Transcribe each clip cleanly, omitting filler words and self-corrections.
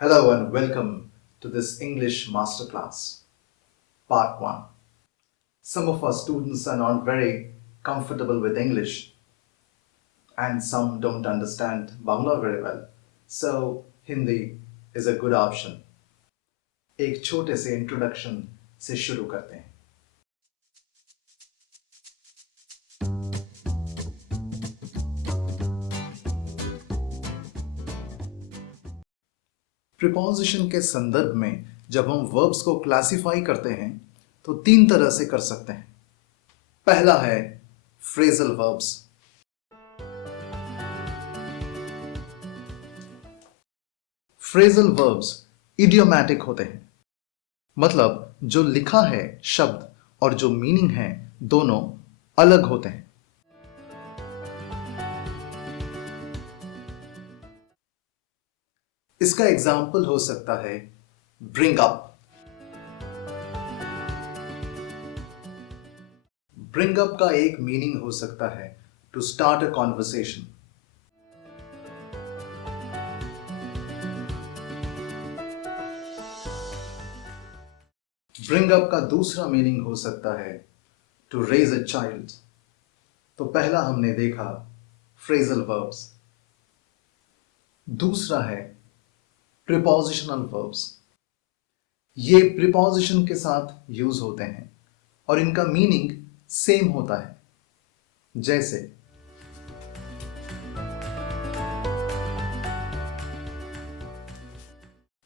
Hello and welcome to this English Masterclass, Part 1. Some of our students are not very comfortable with English and some don't understand Bangla very well. So, Hindi is a good option. एक छोटे से introduction से शुरू करते हैं. Preposition के संदर्भ में जब हम वर्ब्स को क्लासिफाई करते हैं तो तीन तरह से कर सकते हैं. पहला है phrasal verbs. Phrasal verbs idiomatic होते हैं, मतलब जो लिखा है शब्द और जो मीनिंग है दोनों अलग होते हैं. इसका एग्जाम्पल हो सकता है ब्रिंग अप. ब्रिंग अप का एक मीनिंग हो सकता है to start a conversation. Bring up का दूसरा मीनिंग हो सकता है टू रेज अ चाइल्ड. तो पहला हमने देखा फ्रेजल वर्ब्स. दूसरा है प्रीपोजिशनल वर्ब्स. ये प्रीपोजिशन के साथ यूज होते हैं और इनका मीनिंग सेम होता है. जैसे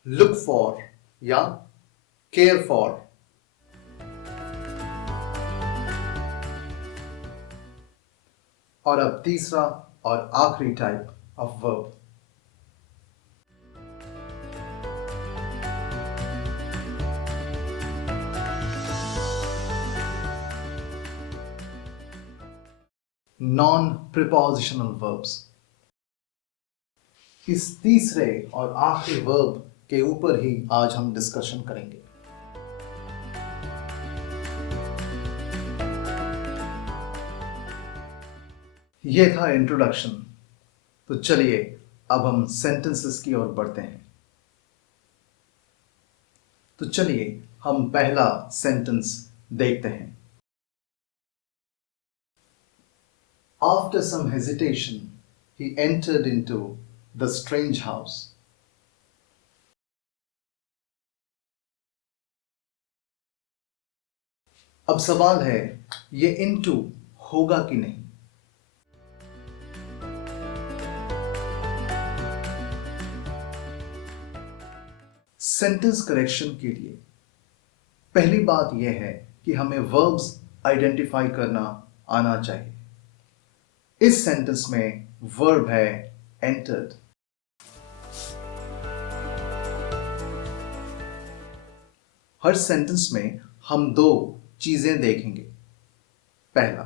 लुक फॉर या केयर फॉर. और अब तीसरा और आखिरी type of verb, non prepositional verbs. इस तीसरे और आखिरी वर्ब के ऊपर ही आज हम डिस्कशन करेंगे. यह था इंट्रोडक्शन. तो चलिए अब हम सेंटेंसेस की ओर बढ़ते हैं. तो चलिए हम पहला सेंटेंस देखते हैं. After some hesitation, he entered into the strange house. अब सवाल है, ये into होगा कि नहीं? सेंटेंस करेक्शन के लिए पहली बात यह है कि हमें वर्ब्स आइडेंटिफाई करना आना चाहिए. इस सेंटेंस में वर्ब है एंटर्ड. हर सेंटेंस में हम दो चीजें देखेंगे. पहला,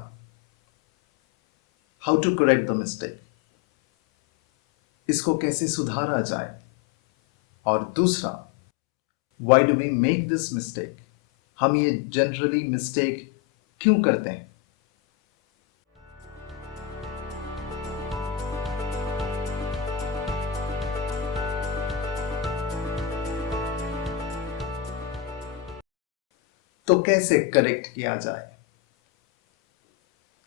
how to correct the mistake, इसको कैसे सुधारा जाए. और दूसरा, why do we make this mistake, हम ये जनरली मिस्टेक क्यों करते हैं. तो कैसे करेक्ट किया जाए.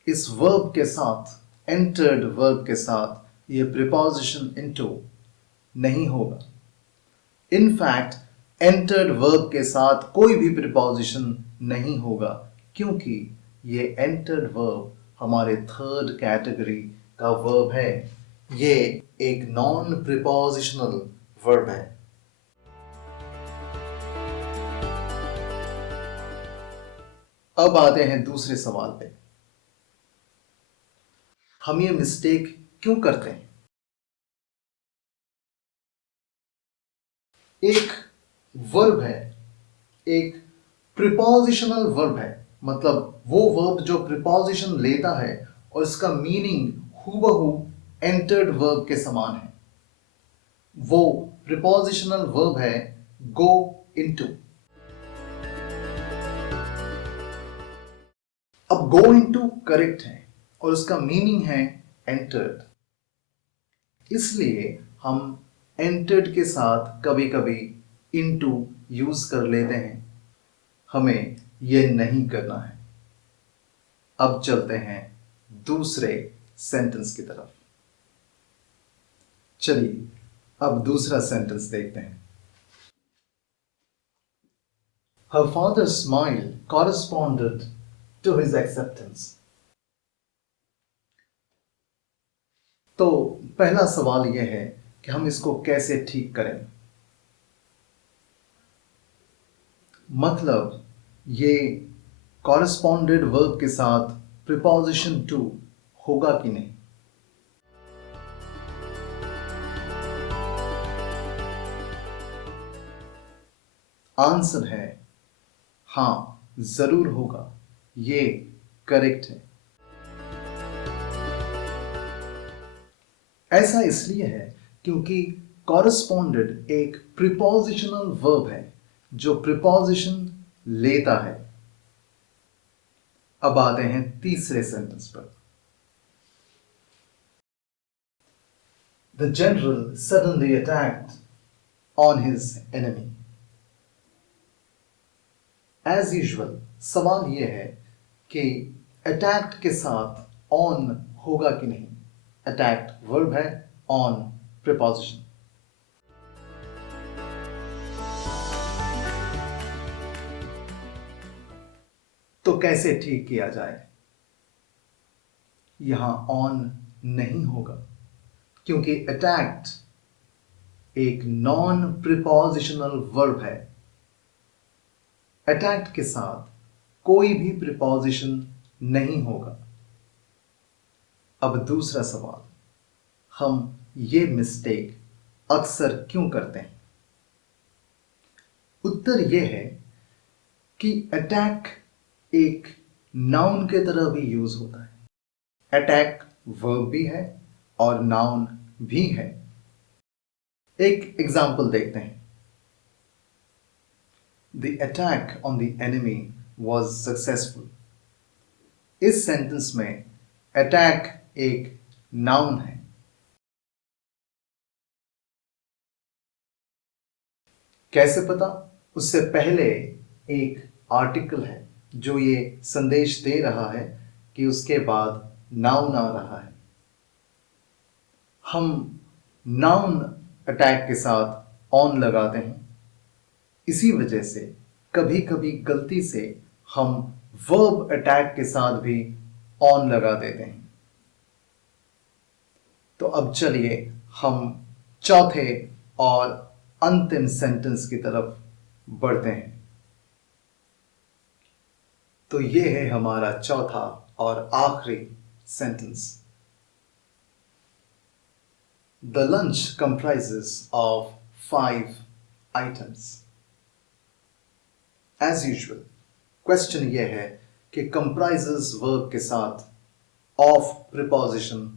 इस वर्ब के साथ, एंटर्ड वर्ब के साथ ये प्रीपोजिशन इनटू नहीं होगा. इनफैक्ट एंटर्ड वर्ब के साथ कोई भी प्रीपोजिशन नहीं होगा, क्योंकि ये एंटर्ड वर्ब हमारे थर्ड कैटेगरी का वर्ब है. ये एक नॉन प्रीपोजिशनल वर्ब है. अब आते हैं दूसरे सवाल पे. हम ये मिस्टेक क्यों करते हैं. एक वर्ब है, एक प्रीपोजिशनल वर्ब है, मतलब वो वर्ब जो प्रीपोजिशन लेता है और इसका मीनिंग हूबहू एंटर्ड वर्ब के समान है. वो प्रीपोजिशनल वर्ब है गो इनटू. अब गो इनटू करेक्ट है और उसका मीनिंग है एंटर्ड. इसलिए हम एंटर्ड के साथ कभी कभी इनटू यूज कर लेते हैं, हमें यह नहीं करना है। अब चलते हैं दूसरे सेंटेंस की तरफ। चलिए अब दूसरा सेंटेंस देखते हैं। Her father's smile corresponded to his acceptance. तो पहला सवाल यह है कि हम इसको कैसे ठीक करें। मतलब ये कॉरेस्पॉन्डेड वर्ब के साथ प्रीपोजिशन टू होगा कि नहीं। आंसर है हाँ, जरूर होगा, ये करेक्ट है। ऐसा इसलिए है क्योंकि कॉरेस्पॉन्डेड एक प्रीपोजिशनल वर्ब है जो प्रीपोजिशन लेता है। अब आते हैं तीसरे सेंटेंस पर। The general suddenly attacked on his enemy. As usual, सवाल यह है कि attacked के साथ on होगा कि नहीं। attacked verb है, on preposition। तो कैसे ठीक किया जाए। यहां on नहीं होगा क्योंकि attacked एक नॉन प्रीपोजिशनल वर्ब है। attacked के साथ कोई भी प्रीपोजिशन नहीं होगा। अब दूसरा सवाल, हम ये मिस्टेक अक्सर क्यों करते हैं। उत्तर यह है कि अटैक एक नाउन के तरह भी यूज होता है। अटैक वर्ब भी है और नाउन भी है। एक एग्जाम्पल देखते हैं। The attack on the enemy was successful. इस सेंटेंस में अटैक एक नाउन है। कैसे पता। उससे पहले एक आर्टिकल है जो ये संदेश दे रहा है कि उसके बाद नाउन आ रहा है। हम नाउन अटैक के साथ ऑन लगाते हैं, इसी वजह से कभी कभी गलती से हम वर्ब अटैक के साथ भी ऑन लगा देते हैं। तो अब चलिए हम चौथे और अंतिम सेंटेंस की तरफ बढ़ते हैं। तो ये है हमारा चौथा और आखिरी sentence. The lunch comprises of 5 items. As usual, question यह है कि comprises वर्ब के साथ of preposition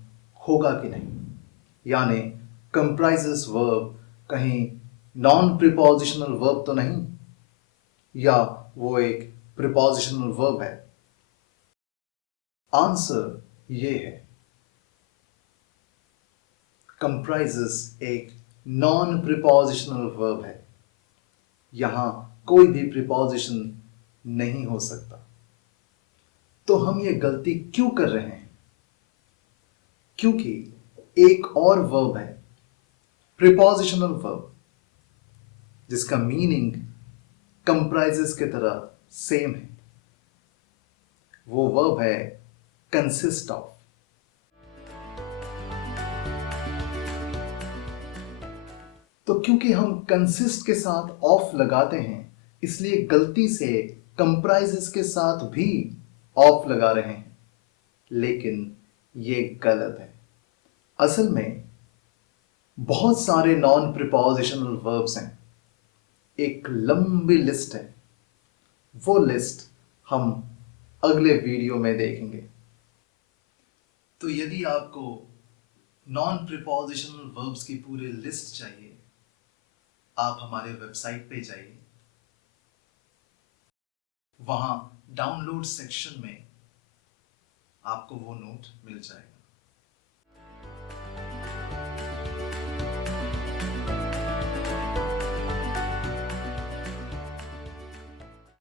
होगा कि नहीं। यानी comprises वर्ब कहीं नॉन प्रीपोजिशनल वर्ब तो नहीं, या वो एक प्रीपोजिशनल वर्ब है। आंसर ये है, comprises एक नॉन प्रीपोजिशनल वर्ब है, यहां कोई भी प्रीपोजिशन नहीं हो सकता। तो हम ये गलती क्यों कर रहे हैं। क्योंकि एक और वर्ब है, प्रीपोजिशनल वर्ब, जिसका मीनिंग कंप्राइजेस के तरह सेम है। वो वर्ब है कंसिस्ट ऑफ। तो क्योंकि हम कंसिस्ट के साथ ऑफ लगाते हैं, इसलिए गलती से कंप्राइजेस के साथ भी ऑफ लगा रहे हैं, लेकिन ये गलत है। असल में बहुत सारे नॉन प्रीपोजिशनल वर्ब्स हैं, एक लंबी लिस्ट है। वो लिस्ट हम अगले वीडियो में देखेंगे। तो यदि आपको नॉन प्रीपोजिशनल वर्ब्स की पूरी लिस्ट चाहिए, आप हमारे वेबसाइट पे जाइए, वहां डाउनलोड सेक्शन में आपको वो नोट मिल जाएगा।